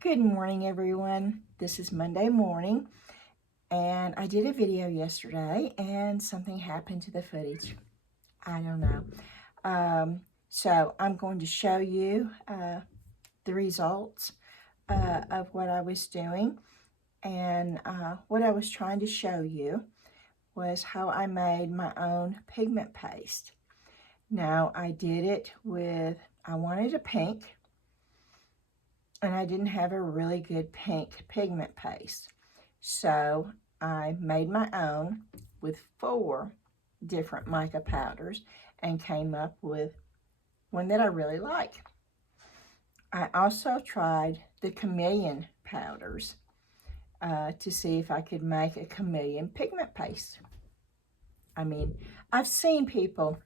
Good morning, everyone. This is Monday morning, and I did a video yesterday, and something happened to the footage. I don't know. So I'm going to show you the results of what I was doing, and what I was trying to show you was how I made my own pigment paste. Now, I did it with, I wanted a pink, and I didn't have a really good pink pigment paste. So I made my own with 4 different mica powders and came up with one that I really like. I also tried the Chameleon powders to see if I could make a Chameleon pigment paste. I mean, I've seen people,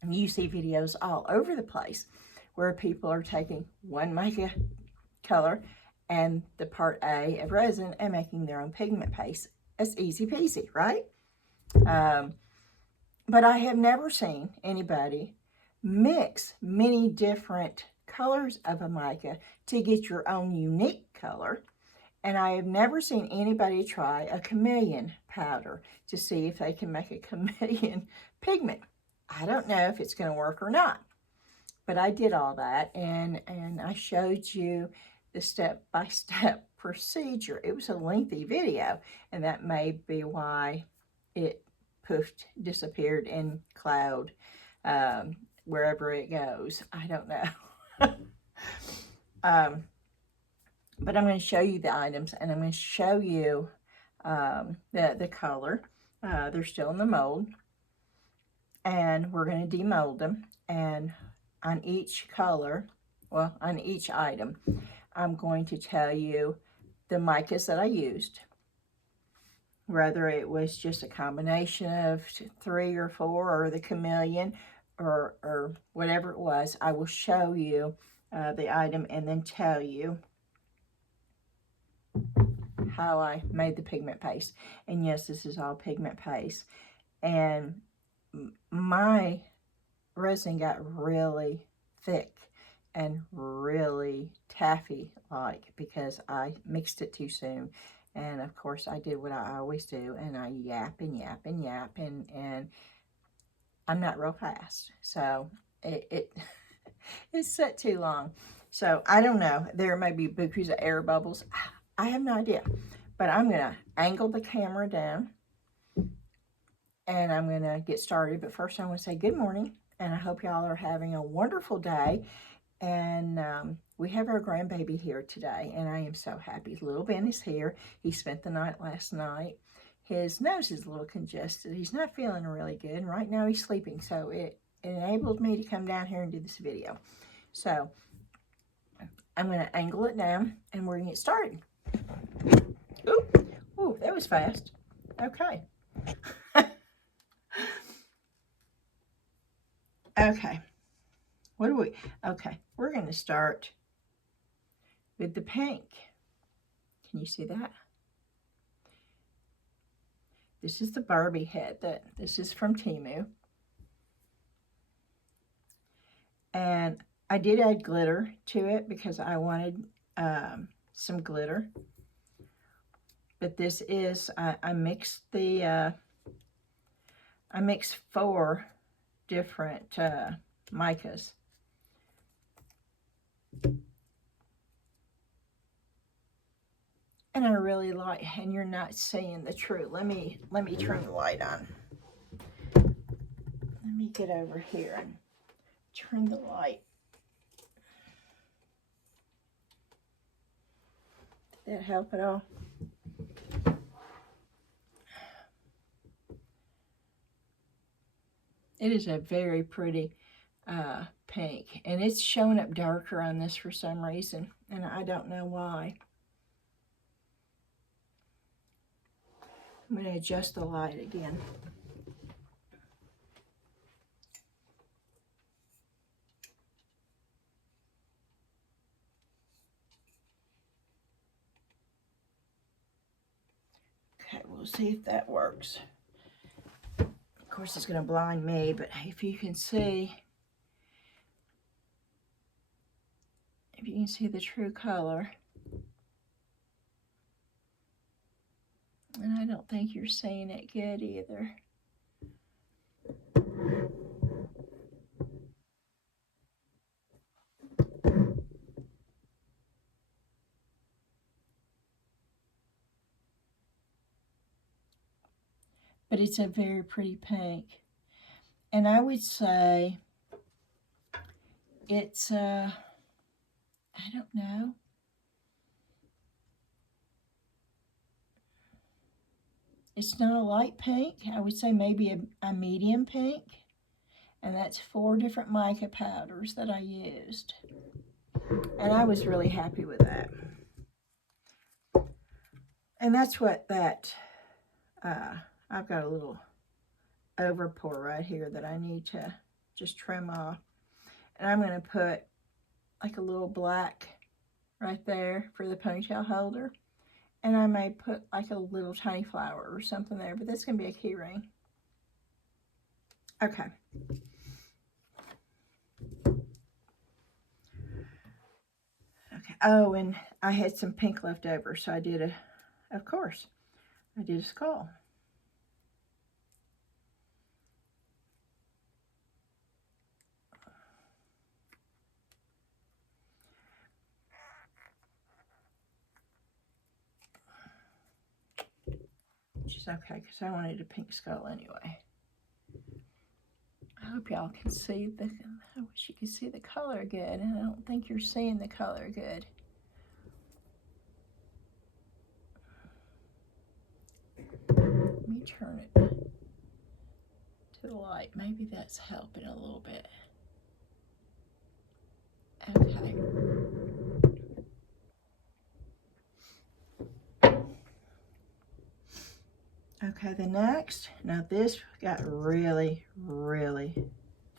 and you see videos all over the place, where people are taking one mica color and the part A of resin and making their own pigment paste. It's easy peasy, right? But I have never seen anybody mix many different colors of a mica to get your own unique color. And I have never seen anybody try a Chameleon powder to see if they can make a Chameleon pigment. I don't know if it's going to work or not. But I did all that, and I showed you the step-by-step procedure. It was a lengthy video, and that may be why it poofed, disappeared in cloud, wherever it goes. I don't know. But I'm going to show you the items, and I'm going to show you the color. They're still in the mold, and we're going to demold them. And on each color, well, on each item, I'm going to tell you the micas that I used, whether it was just a combination of 3 or 4 or the Chameleon or whatever it was. I will show you the item and then tell you how I made the pigment paste. And yes, this is all pigment paste. And my resin got really thick and really taffy-like because I mixed it too soon. And of course I did what I always do, and I yap and yap and yap, and I'm not real fast, so it it's set too long. So I don't know, there may be bukus of air bubbles, I have no idea. But I'm gonna angle the camera down and I'm gonna get started. But first I want to say good morning, and I hope y'all are having a wonderful day. And we have our grandbaby here today, and I am so happy. Little Ben is here. He spent the night last night. His nose is a little congested. He's not feeling really good, and right now he's sleeping, so it enabled me to come down here and do this video. So I'm going to angle it down, and we're going to get started. Ooh, that was fast. Okay. Okay. What do we, okay, we're going to start with the pink. Can you see that? This is the Barbie head. This is from Temu. And I did add glitter to it because I wanted some glitter. But this is, I mixed 4 different micas. And I really like, and you're not seeing the true. Let me turn the light on. Let me get over here and turn the light. Did that help at all? It is a very pretty pink, and it's showing up darker on this for some reason, and I don't know why. I'm going to adjust the light again. Okay, we'll see if that works. Of course, it's going to blind me, but if you can see, the true color, And I don't think you're seeing it good either. But it's a very pretty pink. And I would say it's, I don't know. It's not a light pink. I would say maybe a medium pink. And that's 4 different mica powders that I used. And I was really happy with that. And that's what that, I've got a little overpour right here that I need to just trim off. And I'm going to put like a little black right there for the ponytail holder. And I may put like a little tiny flower or something there, but that's going to be a key ring. Okay. Okay. Oh, and I had some pink left over, so I did of course, I did a skull. Which is okay, because I wanted a pink skull anyway. I hope y'all can see I wish you could see the color good, and I don't think you're seeing the color good. Let me turn it to the light. Maybe that's helping a little bit. Okay. Okay, the next, now this got really, really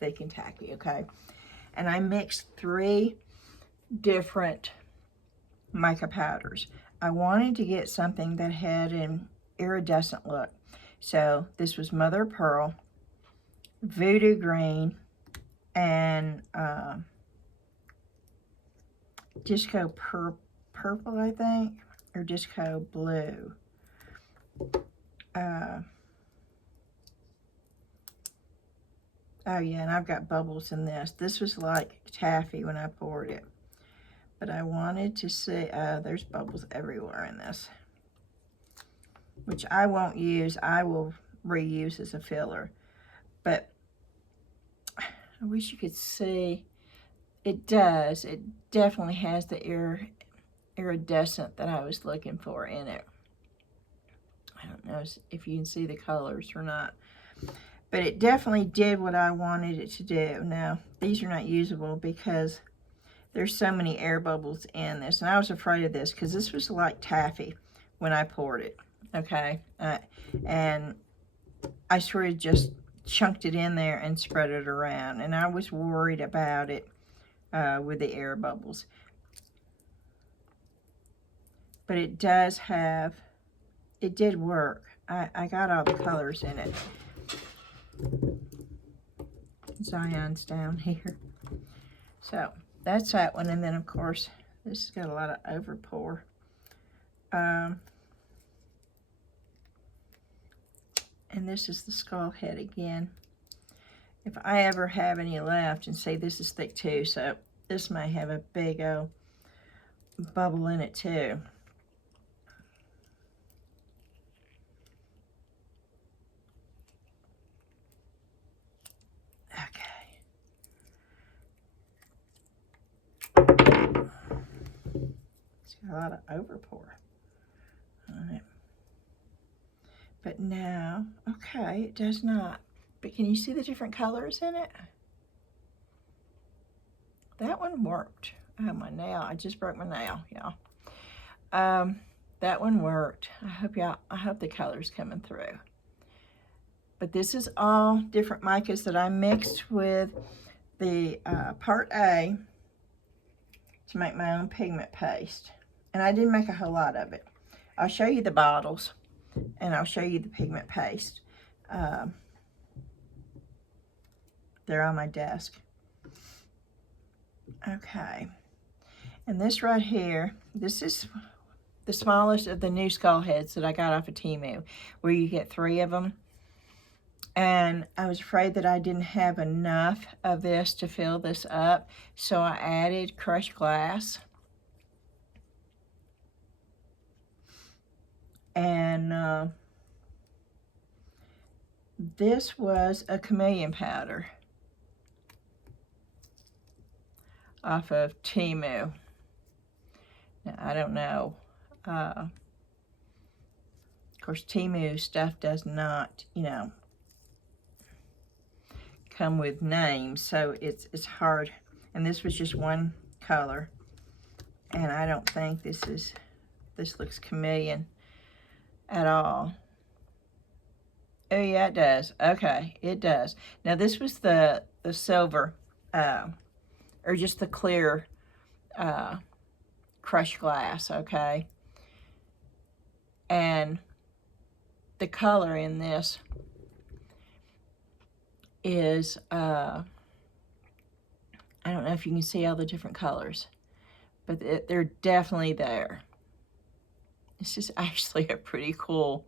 thick and tacky, okay? And I mixed 3 different mica powders. I wanted to get something that had an iridescent look. So this was Mother of Pearl, Voodoo Green, and Disco Purple, I think, or Disco Blue. Oh yeah, and I've got bubbles in this. This was like taffy when I poured it. But I wanted to see, there's bubbles everywhere in this, which I won't use. I will reuse as a filler. But I wish you could see. It does. It definitely has the iridescent that I was looking for in it. I don't know if you can see the colors or not. But it definitely did what I wanted it to do. Now, these are not usable because there's so many air bubbles in this. And I was afraid of this because this was like taffy when I poured it. Okay? And I sort of just chunked it in there and spread it around. And I was worried about it with the air bubbles. But it does have, it did work. I got all the colors in it. Zion's down here. So that's that one. And then of course this has got a lot of overpour. And this is the skull head again. If I ever have any left, and say this is thick too, so this may have a big old bubble in it too. It's got a lot of overpour on it. But now, okay, it does not. But can you see the different colors in it? That one worked. Oh, my nail. I just broke my nail, y'all. That one worked. I hope the color's coming through. But this is all different micas that I mixed with the part A to make my own pigment paste. And I didn't make a whole lot of it. I'll show you the bottles and I'll show you the pigment paste. They're on my desk. Okay. And this right here, this is the smallest of the new skull heads that I got off of Temu, where you get 3 of them. And I was afraid that I didn't have enough of this to fill this up, so I added crushed glass. And this was a Chameleon powder off of Temu. Now, I don't know. Of course, Temu stuff does not, you know, come with names, so it's hard. And this was just one color, and I don't think this looks Chameleon at all. Oh yeah, it does. Okay, it does. Now this was the silver, or just the clear crushed glass, okay? And the color in this is, I don't know if you can see all the different colors, but they're definitely there. This is actually a pretty cool,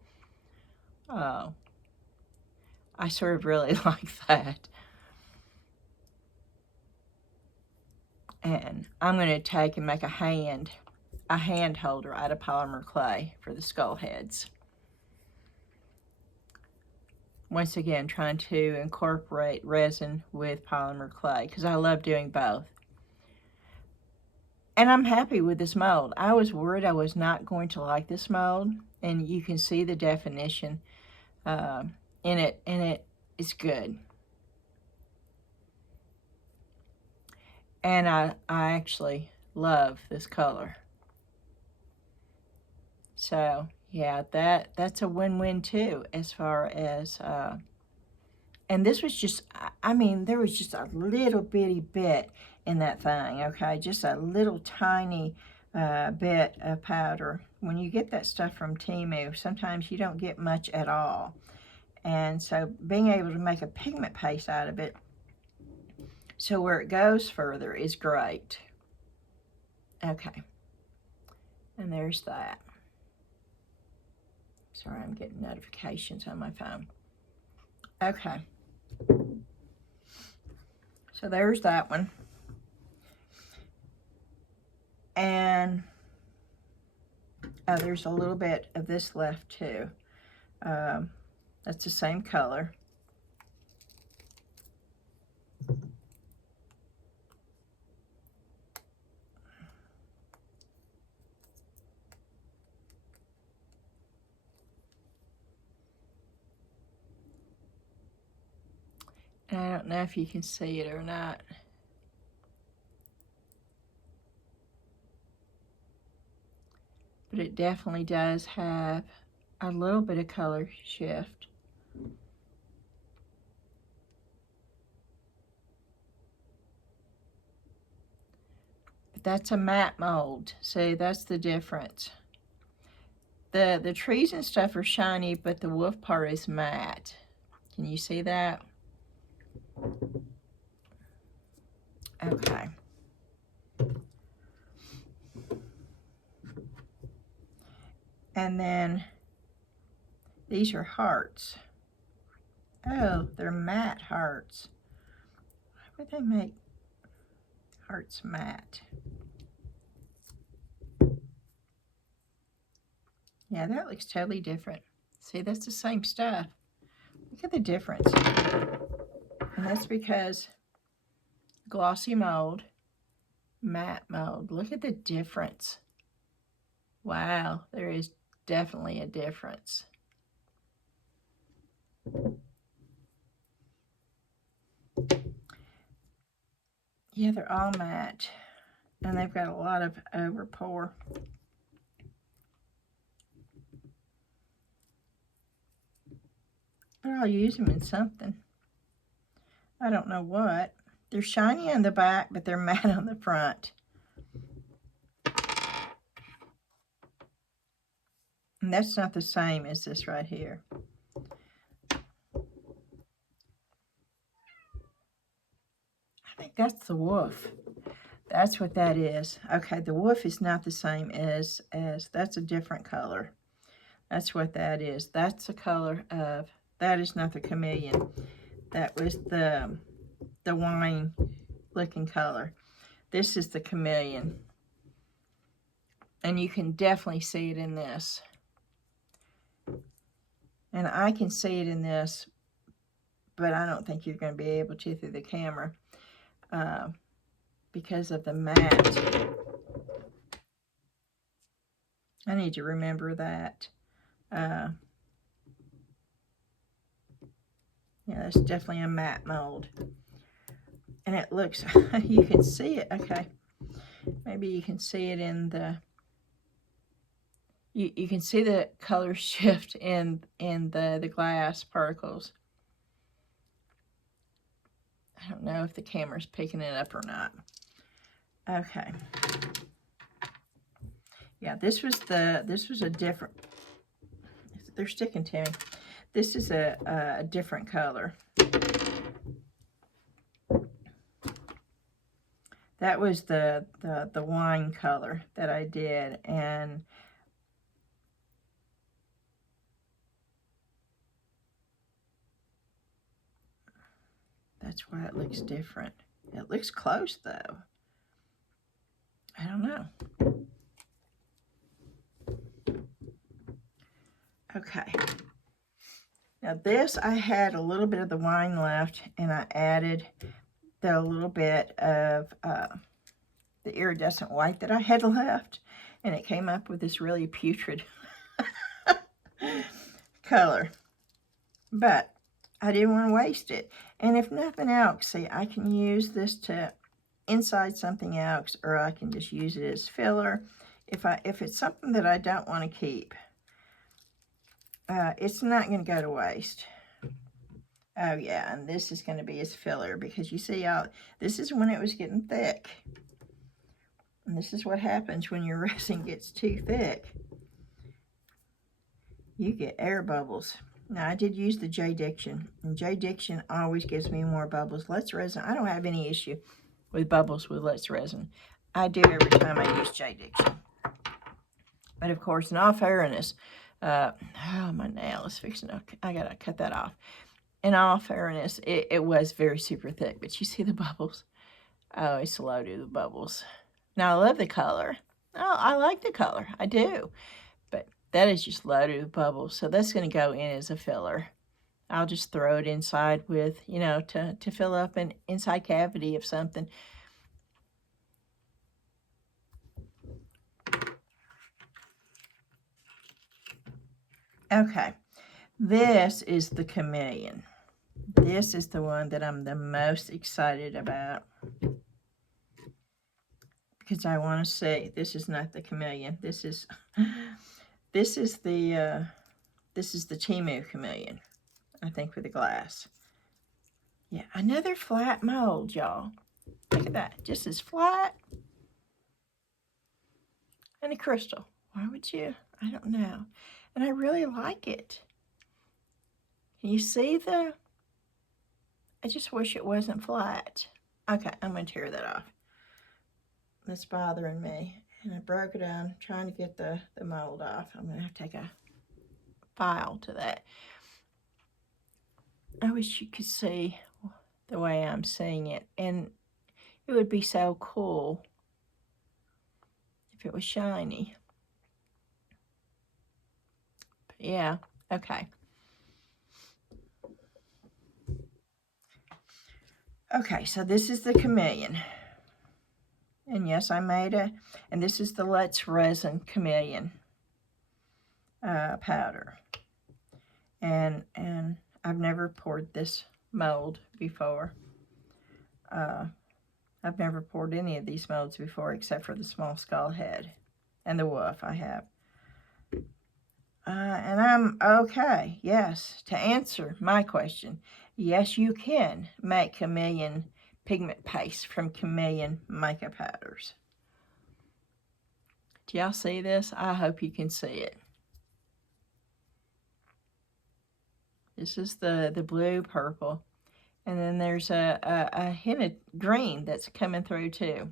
I sort of really like that. And I'm going to take and make a hand holder out of polymer clay for the skull heads. Once again, trying to incorporate resin with polymer clay, because I love doing both. And I'm happy with this mold. I was worried I was not going to like this mold, and you can see the definition in it, and it's good. And I actually love this color. So yeah, that's a win-win too, as far as, and this was just, I mean, there was just a little bitty bit in that thing, okay? Just a little tiny bit of powder. When you get that stuff from Temu, sometimes you don't get much at all. And so being able to make a pigment paste out of it, so where it goes further, is great. Okay, and there's that. Sorry, I'm getting notifications on my phone. Okay, so there's that one. And there's a little bit of this left too. That's the same color. And I don't know if you can see it or not. But it definitely does have a little bit of color shift. But that's a matte mold. See, that's the difference. The trees and stuff are shiny, but the wolf part is matte. Can you see that? Okay. And then these are hearts. Oh, they're matte hearts. Why would they make hearts matte? Yeah, that looks totally different. See, that's the same stuff. Look at the difference. And that's because glossy mold, matte mold. Look at the difference. Wow, there is definitely a difference. Yeah, they're all matte, and they've got a lot of over pour. But I'll use them in something. I don't know what. They're shiny on the back, but they're matte on the front. And that's not the same as this right here. I think that's the wolf. That's what that is. Okay, the wolf is not the same as that's a different color. That's what that is. That's the color of, that is not the chameleon. That was the wine looking color. This is the chameleon. And you can definitely see it in this. And I can see it in this, but I don't think you're going to be able to through the camera because of the matte. I need to remember that. Yeah, that's definitely a matte mold. And it looks, you can see it. Okay, maybe you can see it in the, you can see the color shift in the glass particles. I don't know if the camera's picking it up or not. Okay. Yeah, this was a different, they're sticking to me. This is a different color. That was the wine color that I did, and that's why it looks different. It looks close though. I don't know. Okay. Now this, I had a little bit of the wine left, and I added a little bit of the iridescent white that I had left, and it came up with this really putrid color. But I didn't want to waste it. And if nothing else, see, I can use this to inside something else, or I can just use it as filler. If it's something that I don't want to keep, it's not going to go to waste. Oh yeah, and this is going to be as filler, because you see, this is when it was getting thick. And this is what happens when your resin gets too thick. You get air bubbles. Now, I did use the J Diction, and J Diction always gives me more bubbles. Let's Resin, I don't have any issue with bubbles with Let's Resin. I do every time I use J Diction. But of course, in all fairness, oh, my nail is fixing to, I gotta cut that off. In all fairness, it was very super thick, but you see the bubbles? Oh, it's loaded with bubbles. Now, I love the color. Oh, I like the color, I do. But that is just loaded with bubbles, so that's going to go in as a filler. I'll just throw it inside with, you know, to fill up an inside cavity of something. Okay, this is the Chameleon. This is the one that I'm the most excited about, because I want to see. This is not the Chameleon. This is the Temu Chameleon, I think, for the glass. Yeah, another flat mold, y'all. Look at that, just as flat. And a crystal. Why would you? I don't know. And I really like it. Can you see the? I just wish it wasn't flat. Okay, I'm going to tear that off. That's bothering me. And I broke it down trying to get the mold off. I'm going to have to take a file to that. I wish you could see the way I'm seeing it. And it would be so cool if it was shiny. But yeah, okay. Okay, so this is the Chameleon. And yes, I made and this is the Let's Resin Chameleon powder. And I've never poured this mold before. I've never poured any of these molds before, except for the small skull head and the wolf I have. And I'm okay, yes, to answer my question. Yes, you can make Chameleon pigment paste from Chameleon mica powders. Do y'all see this? I hope you can see it. This is the blue purple, and then there's a hint of green that's coming through too.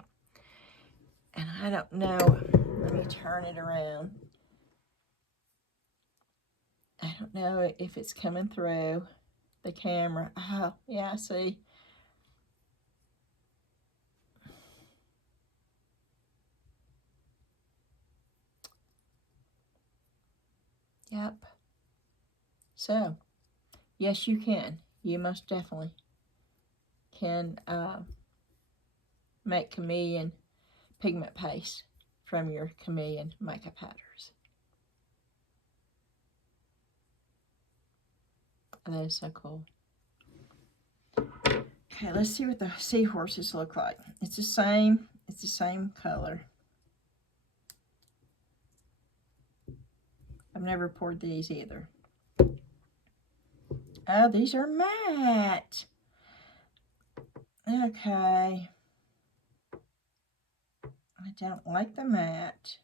And I don't know, let me turn it around. I don't know if it's coming through the camera. Oh, yeah, see. Yep. So, yes, you can. You most definitely can make Chameleon pigment paste from your Chameleon Mica powders. That is so cool. Okay, let's see what the seahorses look like. It's the same color. I've never poured these either. Oh, these are matte. Okay. I don't like the matte.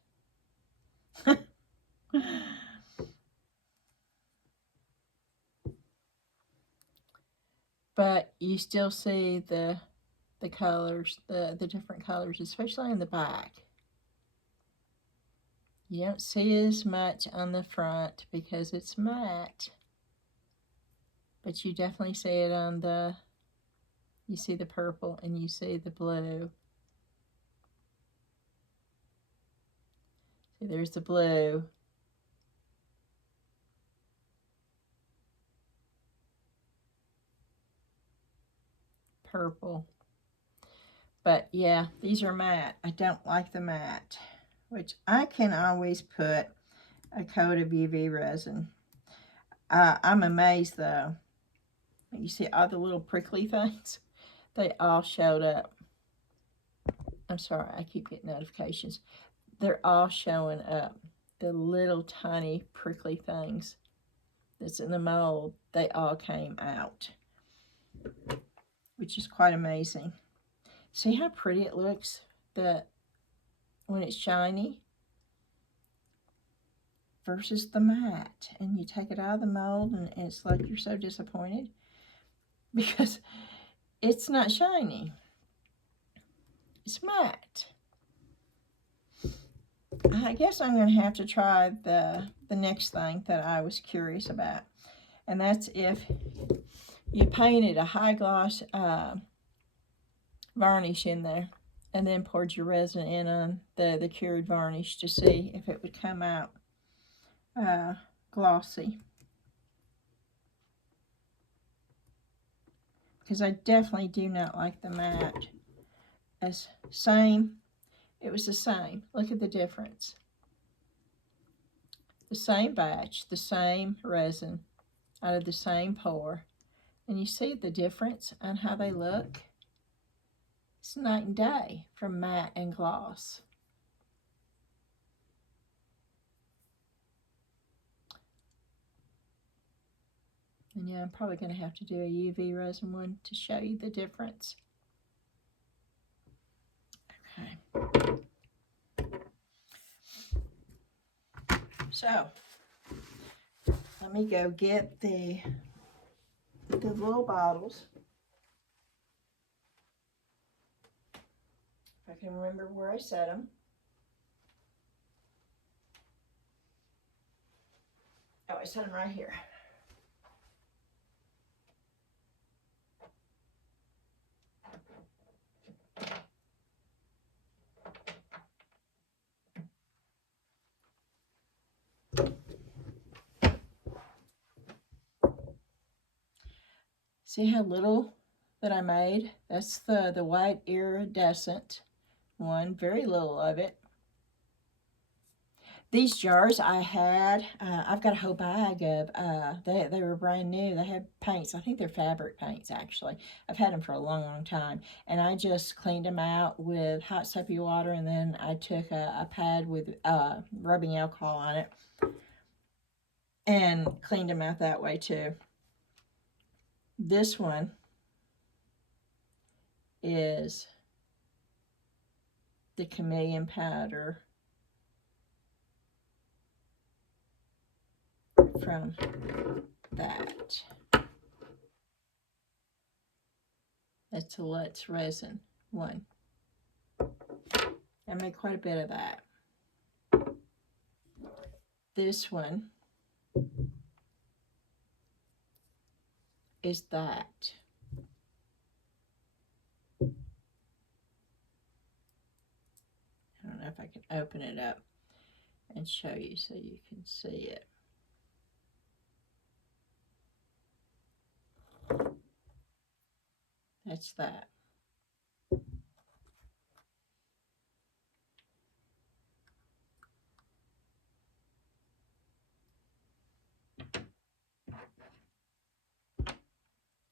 But you still see the colors, the different colors, especially in the back. You don't see as much on the front because it's matte. But you definitely see it on the, you see the purple and you see the blue. See, there's the blue. Purple. But yeah, these are matte. I don't like the matte, which I can always put a coat of UV resin. I'm amazed though. You see all the little prickly things? They all showed up. I'm sorry, I keep getting notifications. They're all showing up. The little tiny prickly things that's in the mold, they all came out, which is quite amazing. See how pretty it looks when it's shiny versus the matte. And you take it out of the mold and it's like you're so disappointed because it's not shiny. It's matte. I guess I'm going to have to try the next thing that I was curious about. And that's if you painted a high gloss varnish in there and then poured your resin in on the cured varnish to see if it would come out glossy. Because I definitely do not like the matte. It was the same. Look at the difference. The same batch, the same resin, out of the same pour. And you see the difference on how they look? It's night and day from matte and gloss. And yeah, I'm probably going to have to do a UV resin one to show you the difference. Okay. So, let me go get the little bottles. If I can remember where I set them. Oh, I set them right here. See how little that I made? That's the white iridescent one, very little of it. These jars I had, I've got a whole bag of, they were brand new. They had paints. I think they're fabric paints, actually. I've had them for a long, long time. And I just cleaned them out with hot soapy water, and then I took a pad with rubbing alcohol on it and cleaned them out that way, too. This one is the Chameleon powder from that. That's the Let's Resin one. I made quite a bit of that. This one is that. I don't know if I can open it up and show you so you can see it. That's that.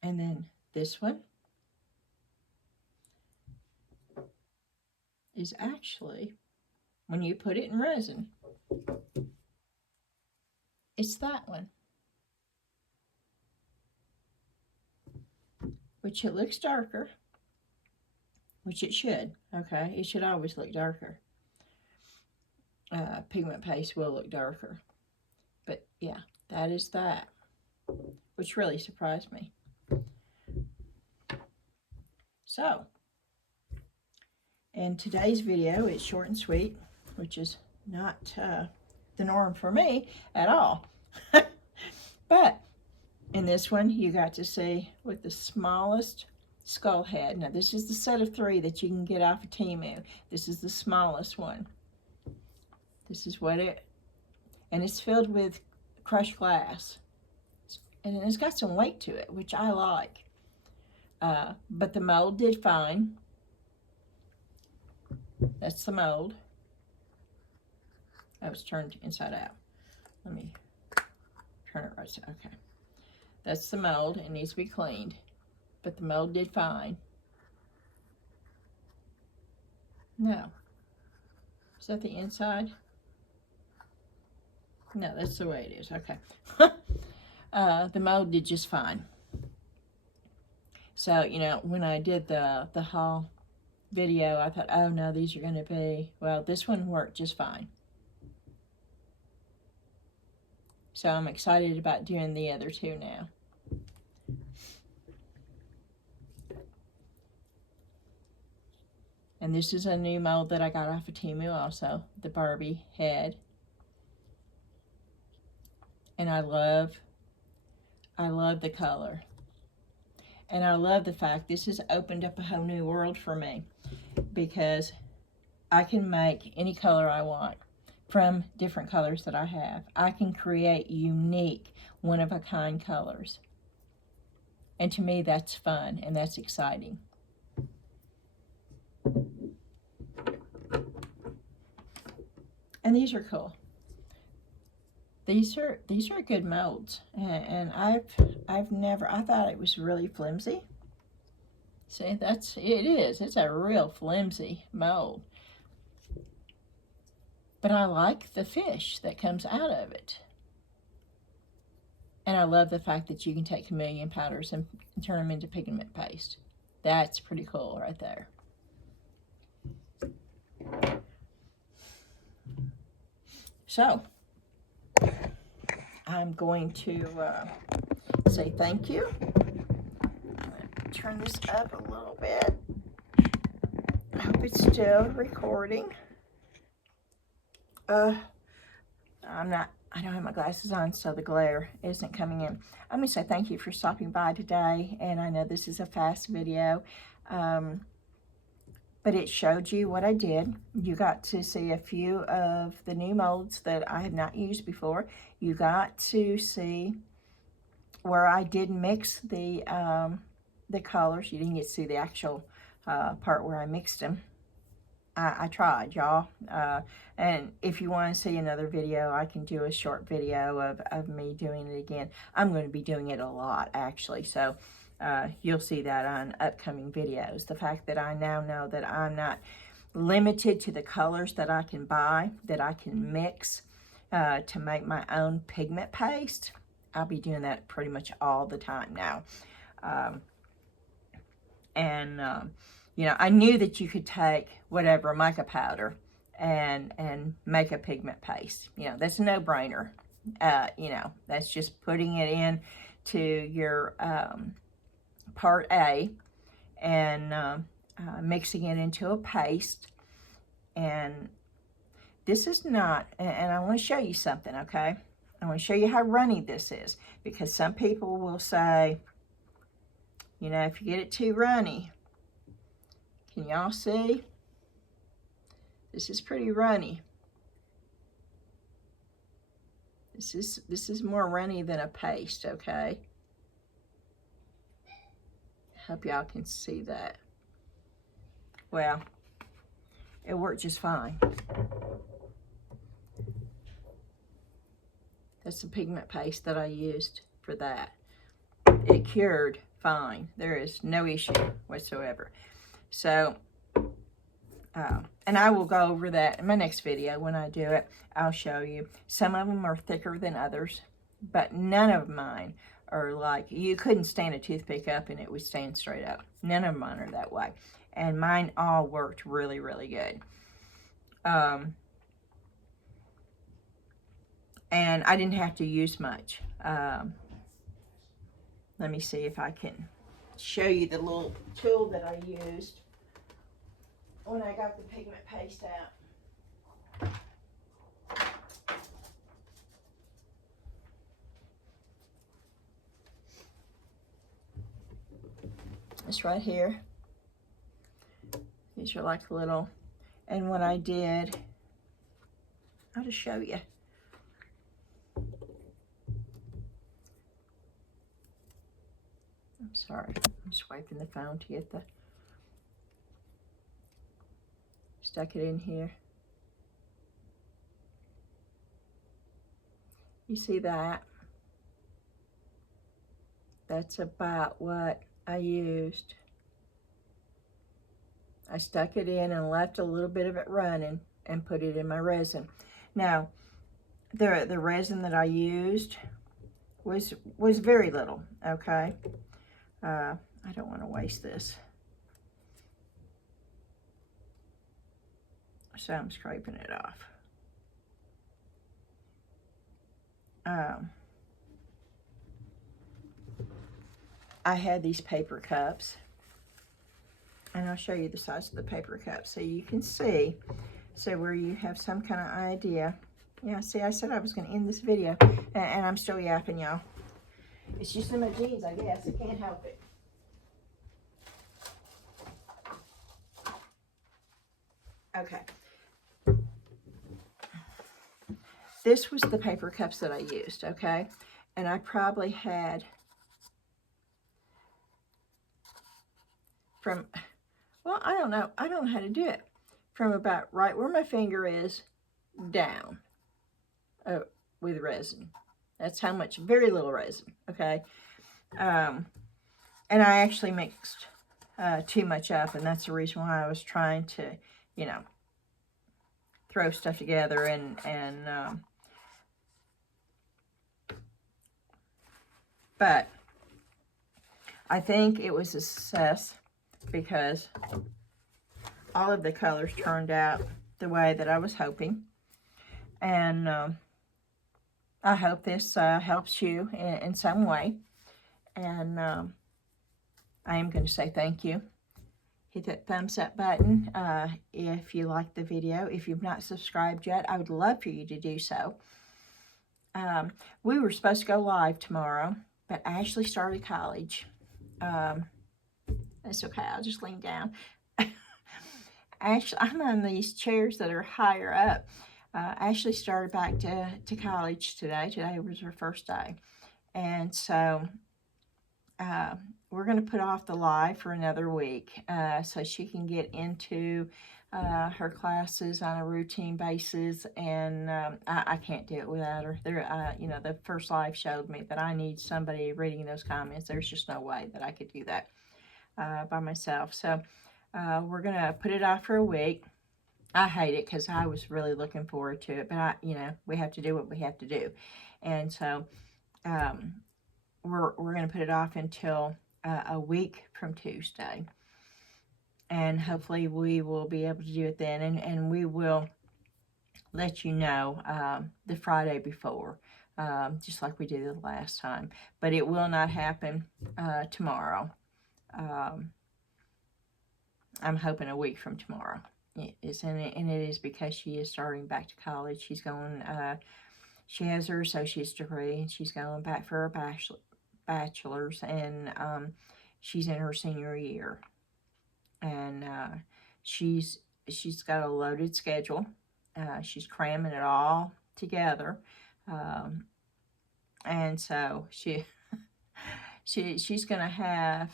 And then this one is actually, when you put it in resin, it's that one. Which it looks darker, which it should, okay? It should always look darker. Pigment paste will look darker. But yeah, that is that, which really surprised me. So, in today's video, it's short and sweet, which is not the norm for me at all. But in this one, you got to see with the smallest skull head. Now, this is the set of 3 that you can get off of Temu. This is the smallest one. This is what it, and it's filled with crushed glass. And it's got some weight to it, which I like. But the mold did fine. That's the mold. That was turned inside out. Let me turn it right side. Okay. That's the mold. It needs to be cleaned. But the mold did fine. No. Is that the inside? No, that's the way it is. Okay. The mold did just fine. So, you know, when I did the haul video, I thought, oh no, these are going to be, well, this one worked just fine. So I'm excited about doing the other 2 now. And this is a new mold that I got off of Temu also, the Barbie head. And I love the color. And I love the fact this has opened up a whole new world for me, because I can make any color I want from different colors that I have. I can create unique, one-of-a-kind colors. And to me, that's fun and that's exciting. And these are cool. These are good molds, and I've never, I thought it was really flimsy. See, it is. It's a real flimsy mold. But I like the fish that comes out of it. And I love the fact that you can take chameleon powders and turn them into pigment paste. That's pretty cool right there. So, I'm going to say thank you. Turn this up a little bit. I hope it's still recording. I don't have my glasses on, so the glare isn't coming in. I'm going to say thank you for stopping by today, and I know this is a fast video, but it showed you what I did. You got to see a few of the new molds that I have not used before. You got to see where I did mix the colors. You didn't get to see the actual part where I mixed them. I tried, y'all. And if you want to see another video, I can do a short video of me doing it again. I'm going to be doing it a lot, actually. So you'll see that on upcoming videos. The fact that I now know that I'm not limited to the colors that I can buy, that I can mix to make my own pigment paste. I'll be doing that pretty much all the time now. You know, I knew that you could take whatever, mica powder, and make a pigment paste. You know, that's a no-brainer. You know, that's just putting it in to your part A and mixing it into a paste And this is not, and I want to show you something, okay? I want to show you how runny this is, because some people will say, you know, if you get it too runny, can y'all see? This is pretty runny. This is more runny than a paste, okay? Hope y'all can see that. Well, it worked just fine. That's the pigment paste that I used for that. It cured fine. There is no issue whatsoever. So, and I will go over that in my next video when I do it. I'll show you. Some of them are thicker than others, but none of mine are like, you couldn't stand a toothpick up and it would stand straight up. None of mine are that way. And mine all worked really, really good. And I didn't have to use much. Let me see if I can show you the little tool that I used when I got the pigment paste out. It's right here. These are like little, and what I did, I'll just show you. I'm sorry, I'm swiping the phone to get the, stuck it in here. You see that? That's about what I used. I stuck it in and left a little bit of it running and put it in my resin. Now, the resin that I used was very little, okay? I don't want to waste this. So I'm scraping it off. I had these paper cups, and I'll show you the size of the paper cup so you can see, so where you have some kind of idea. Yeah, see, I said I was going to end this video, and I'm still yapping, y'all. It's just in my jeans, I guess. I can't help it. Okay. This was the paper cups that I used, okay? And I probably had from, well, I don't know. I don't know how to do it. From about right where my finger is down with resin. That's how much, very little resin, okay? And I actually mixed too much up, and that's the reason why I was trying to, you know, throw stuff together and but I think it was a success because all of the colors turned out the way that I was hoping. And I hope this helps you in some way. And I am going to say thank you. Hit that thumbs up button if you like the video. If you've not subscribed yet, I would love for you to do so. We were supposed to go live tomorrow, but Ashley started college. That's okay, I'll just lean down. Ashley, I'm on these chairs that are higher up. Ashley started back to college today. Today was her first day. And so we're going to put off the live for another week so she can get into her classes on a routine basis. And I can't do it without her. You know, the first live showed me that I need somebody reading those comments. There's just no way that I could do that by myself. So we're going to put it off for a week. I hate it because I was really looking forward to it, but you know, we have to do what we have to do. And so we're going to put it off until a week from Tuesday. And hopefully we will be able to do it then. And we will let you know the Friday before, just like we did the last time. But it will not happen tomorrow. I'm hoping a week from tomorrow. and it is because she is starting back to college. She's going, she has her associate's degree, and she's going back for her bachelor's, and she's in her senior year. And she's got a loaded schedule. She's cramming it all together. And so she's going to have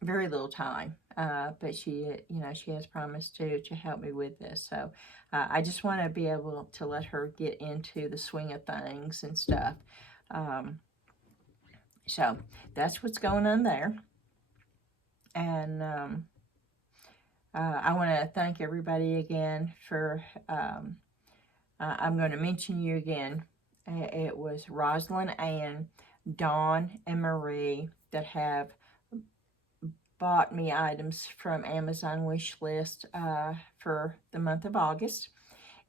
very little time, but she has promised to help me with this. So I just want to be able to let her get into the swing of things and stuff. So that's what's going on there. And I want to thank everybody again for, I'm going to mention you again. It was Rosalind, Ann, Dawn, and Marie that have bought me items from Amazon wish list for the month of August.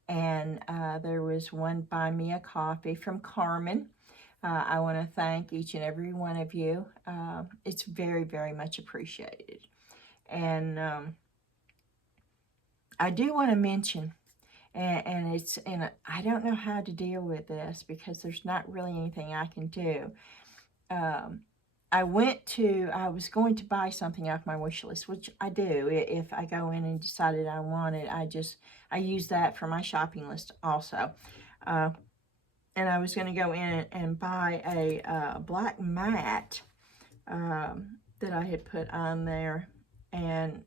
And there was one Buy Me a Coffee from Carmen. I want to thank each and every one of you. It's very, very much appreciated. And I do want to mention, and I don't know how to deal with this because there's not really anything I can do. I was going to buy something off my wish list, which I do. If I go in and decided I want it, I use that for my shopping list also. And I was going to go in and buy a black matte that I had put on there. And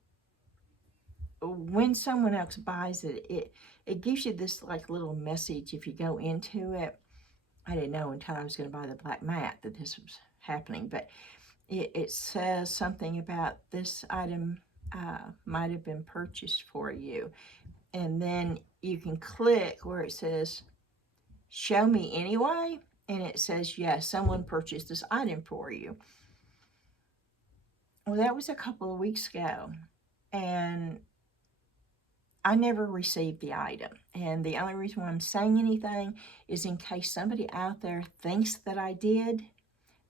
when someone else buys it, it gives you this like little message if you go into it. I didn't know until I was going to buy the black matte that this was happening, but it says something about this item might have been purchased for you. And then you can click where it says, show me anyway, and it says, yes, someone purchased this item for you. Well, that was a couple of weeks ago, and I never received the item. And the only reason why I'm saying anything is in case somebody out there thinks that I did,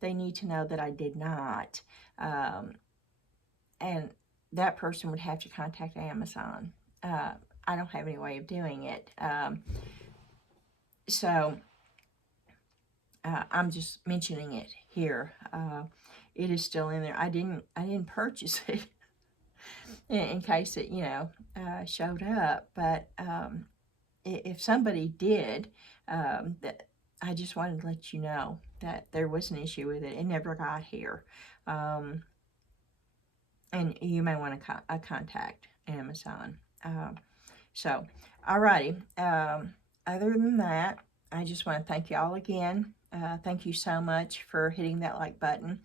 they need to know that I did not. And that person would have to contact Amazon. I don't have any way of doing it. So I'm just mentioning it here. It is still in there. I didn't purchase it in case it, showed up. But if somebody did, that I just wanted to let you know that there was an issue with it. It never got here. And you may want to contact Amazon. So, alrighty. Other than that, I just want to thank y'all again. Thank you so much for hitting that like button.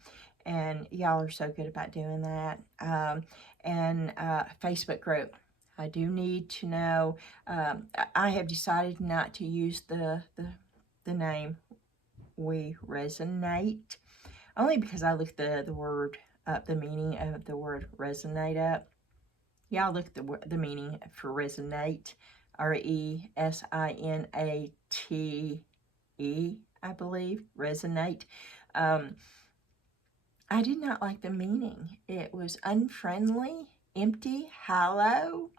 And y'all are so good about doing that. And Facebook group. I do need to know. I have decided not to use the name We Resonate, only because I looked the word up, the meaning of the word resonate up. Y'all look the meaning for resonate, R-E-S-I-N-A-T-E, I believe, resonate. I did not like the meaning. It was unfriendly, empty, hollow.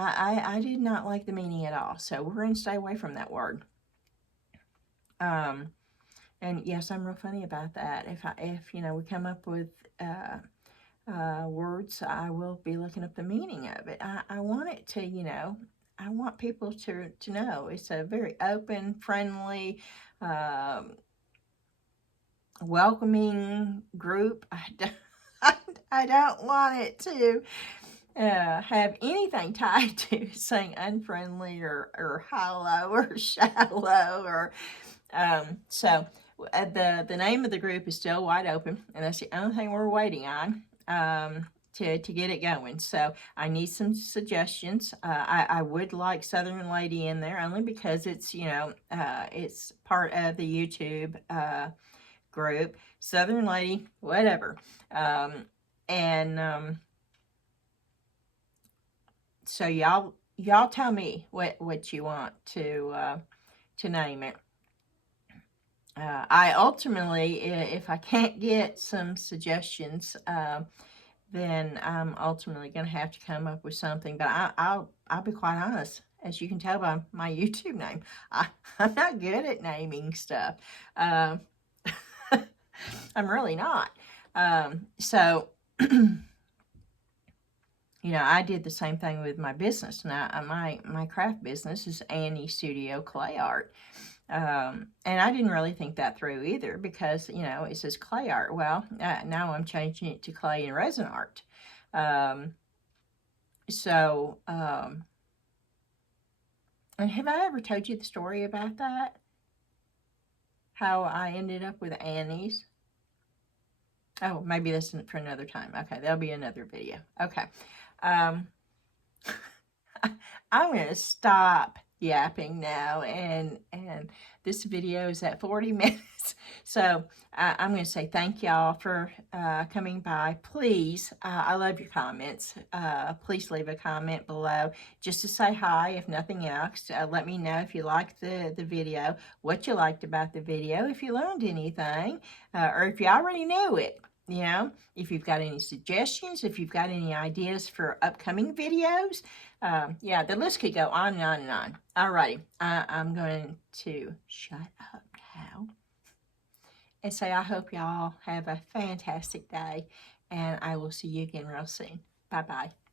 I did not like the meaning at all, so we're going to stay away from that word. And yes, I'm real funny about that. If we come up with words, I will be looking up the meaning of it. I want it to, I want people to know it's a very open, friendly, welcoming group. I don't want it to have anything tied to saying unfriendly or hollow or shallow or so the name of the group is still wide open, and that's the only thing we're waiting on to get it going. So I need some suggestions. I would like Southern Lady in there only because it's it's part of the YouTube group. Southern Lady, whatever. So y'all tell me what you want to name it. I ultimately, if I can't get some suggestions, then I'm ultimately going to have to come up with something. But I'll be quite honest. As you can tell by my YouTube name, I'm not good at naming stuff. Um, I'm really not. So, you know, I did the same thing with my business. Now, my craft business is Annie Studio Clay Art. And I didn't really think that through either because, you know, it says clay art. Well, now I'm changing it to clay and resin art. Um, so, and have I ever told you the story about that? How I ended up with Annie's? Oh, maybe that's for another time. Okay, that'll be another video. Okay. Um, I'm going to stop yapping now, and this video is at 40 minutes. So I'm going to say thank y'all for coming by. Please, I love your comments. Please leave a comment below just to say hi, if nothing else. Let me know if you liked the video, what you liked about the video, if you learned anything, or if you already knew it. You know, if you've got any suggestions, if you've got any ideas for upcoming videos, yeah, the list could go on and on and on. Alrighty, I'm going to shut up now and say I hope y'all have a fantastic day, and I will see you again real soon. Bye-bye.